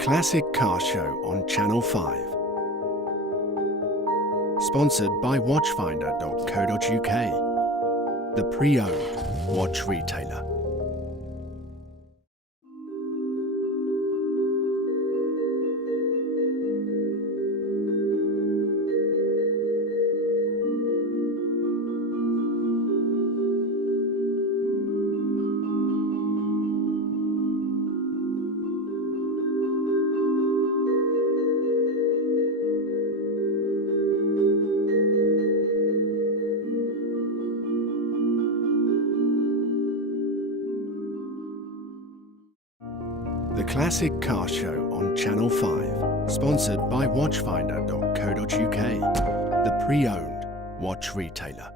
Classic Car Show on Channel 5. Sponsored by Watchfinder.co.uk, the pre-owned watch retailer. The Classic Car Show on Channel 5, sponsored by Watchfinder.co.uk, the pre-owned watch retailer.